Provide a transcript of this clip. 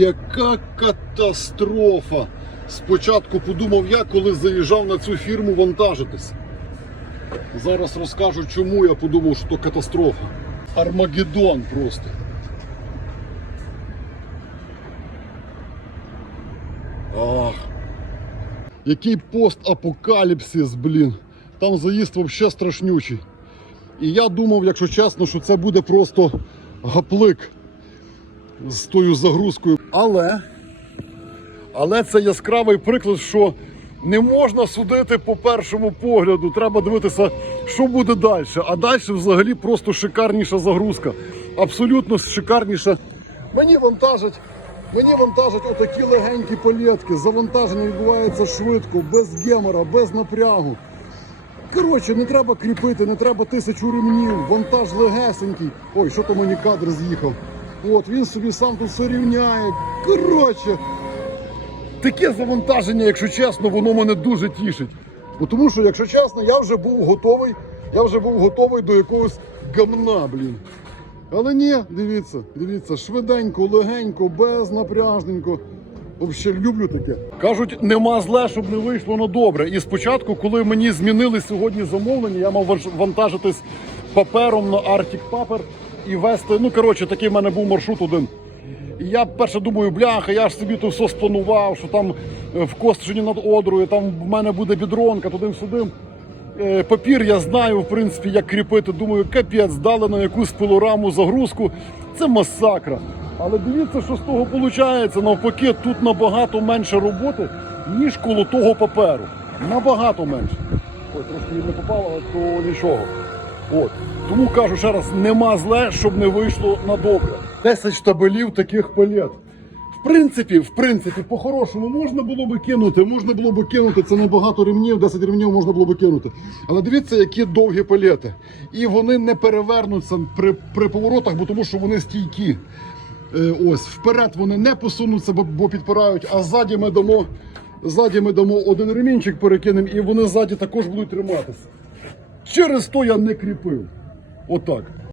Яка катастрофа! Спочатку подумав я, коли заїжджав на цю фірму вантажитись. Зараз розкажу, чому я подумав, що то катастрофа. Армагеддон просто. Ах. Який постапокаліпсис, блін. Там заїзд взагалі страшнючий. І я думав, якщо чесно, що це буде просто гаплик з тою загрузкою. Але, але це яскравий приклад, що не можна судити по першому погляду. Треба дивитися, що буде далі. А далі взагалі просто шикарніша загрузка. Абсолютно шикарніша. Мені вантажать. Мені вантажать отакі легенькі палетки. Завантаження відбувається швидко, без гемора, без напрягу. Коротше, не треба кріпити, не треба тисячу ремнів, вантаж легесенький. Ой, що то мені кадр з'їхав. От, він собі сам тут все рівняє. Коротше, таке завантаження, якщо чесно, воно мене дуже тішить. Бо тому що, якщо чесно, я вже був готовий, я вже був готовий до якогось гамна, блін. Але ні, дивіться, дивіться, швиденько, легенько, безнапряжненько. Взагалі люблю таке. Кажуть, нема зле, щоб не вийшло на добре. І спочатку, коли мені змінили сьогодні замовлення, я мав вантажитись папером на Arctic Paper і вести. Ну, коротше, такий в мене був маршрут один. І я перше думаю, бляха, я ж собі то все спланував, що там е, в Костчині над Одрою, там в мене буде бідронка, туди-сюди. Е, Папір я знаю, в принципі, як кріпити. Думаю, капець, дали на якусь пилораму загрузку. Це масакра. Але дивіться, що з того виходить. Навпаки, тут набагато менше роботи, ніж коло того паперу. Набагато менше. Ой, трошки не попало, то нічого. От. Тому кажу ще раз, нема зле, щоб не вийшло на добре. 10 штабелів таких палет. В принципі, в принципі, по-хорошому можна було би кинути, можна було би кинути, це небагато ремнів, 10 ремнів можна було би кинути. Але дивіться, які довгі палети. І вони не перевернуться при, при поворотах, бо тому що вони стійкі. Е, ось, вперед вони не посунуться, бо, бо підпирають, а ззаді ми дамо, ззаді ми дамо один ремінчик перекинемо, і вони ззаді також будуть триматися. Через то я не кріпив. Отак.